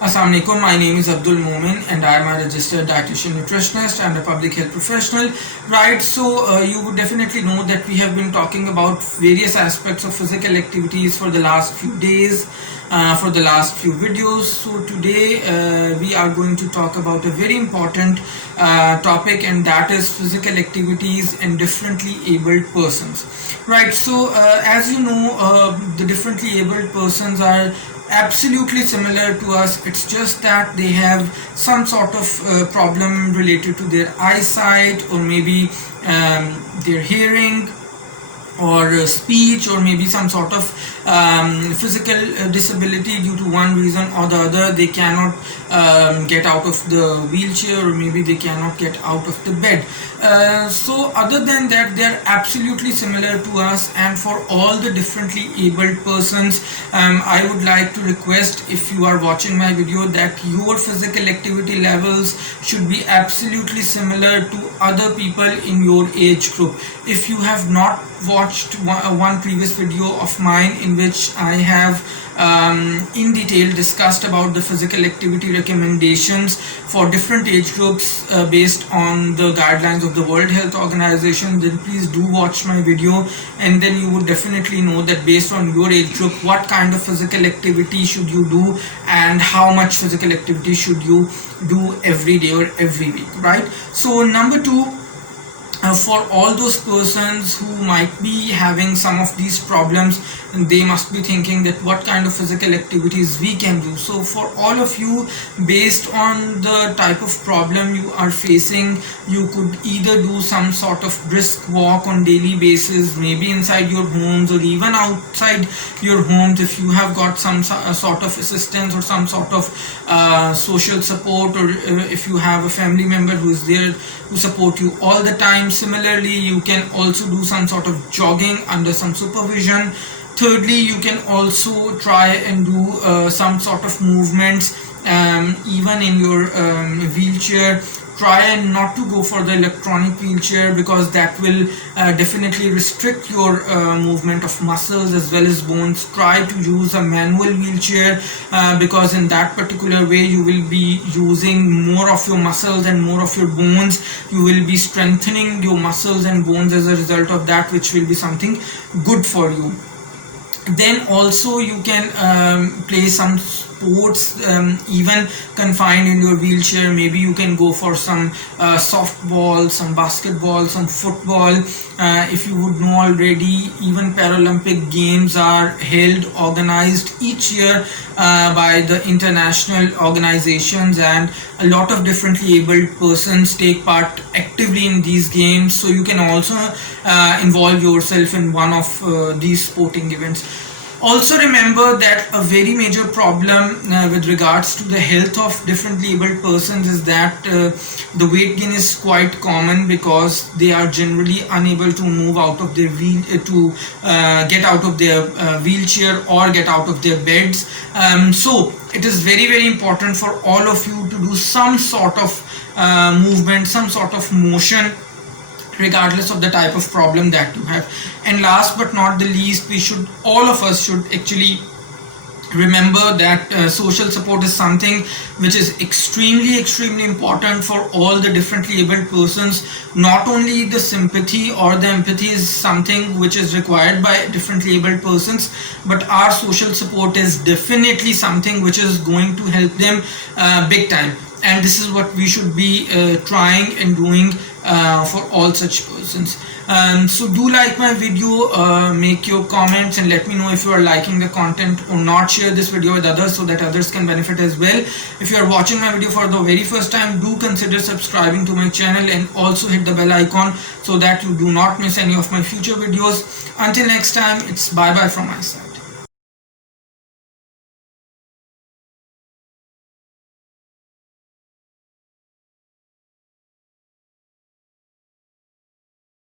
Assalamualaikum, my name is Abdul Momin and I am a registered dietitian nutritionist and a public health professional. Right, so you would definitely know that we have been talking about various aspects of physical activities for the last few days, for the last few videos. So today we are going to talk about a very important topic, and that is physical activities in differently abled persons. Right, so as you know, the differently abled persons are absolutely similar to us. It's just that they have some sort of problem related to their eyesight, or maybe their hearing, or speech, or maybe some sort of physical disability due to one reason or the other. They cannot get out of the wheelchair, or maybe they cannot get out of the bed. So other than that, they are absolutely similar to us. And for all the differently abled persons, I would like to request, if you are watching my video, that your physical activity levels should be absolutely similar to other people in your age group. If you have not watched one previous video of mine in which I have in detail discussed about the physical activity recommendations for different age groups based on the guidelines of the World Health Organization, then please do watch my video, and then you would definitely know that based on your age group, what kind of physical activity should you do and how much physical activity should you do every day or every week, right? So number two, for all those persons who might be having some of these problems, they must be thinking that what kind of physical activities we can do. So for all of you, based on the type of problem you are facing, you could either do some sort of brisk walk on daily basis, maybe inside your homes or even outside your homes, if you have got some sort of assistance or some sort of social support, or if you have a family member who is there to support you all the time. Similarly, you can also do some sort of jogging under some supervision. Thirdly, you can also try and do some sort of movements even in your wheelchair. Try and not to go for the electronic wheelchair, because that will definitely restrict your movement of muscles as well as bones. Try to use a manual wheelchair because in that particular way you will be using more of your muscles and more of your bones. You will be strengthening your muscles and bones as a result of that, which will be something good for you. Then also you can play some sports even confined in your wheelchair. Maybe you can go for some softball, some basketball, some football. If you would know already, even Paralympic games are held, organized each year by the international organizations, and a lot of differently abled persons take part actively in these games. So you can also involve yourself in one of these sporting events. Also remember that a very major problem with regards to the health of differently abled persons is that the weight gain is quite common, because they are generally unable to move out of their get out of their wheelchair or get out of their beds. So it is very, very important for all of you to do some sort of movement, some sort of motion, regardless of the type of problem that you have. And last but not the least, all of us should actually remember that social support is something which is extremely important for all the differently abled persons. Not only the sympathy or the empathy is something which is required by differently abled persons, but our social support is definitely something which is going to help them big time. And this is what we should be trying and doing for all such persons. So do like my video, make your comments and let me know if you are liking the content or not. Share this video with others so that others can benefit as well. If you are watching my video for the very first time, do consider subscribing to my channel and also hit the bell icon so that you do not miss any of my future videos. Until next time, it's bye bye from my side.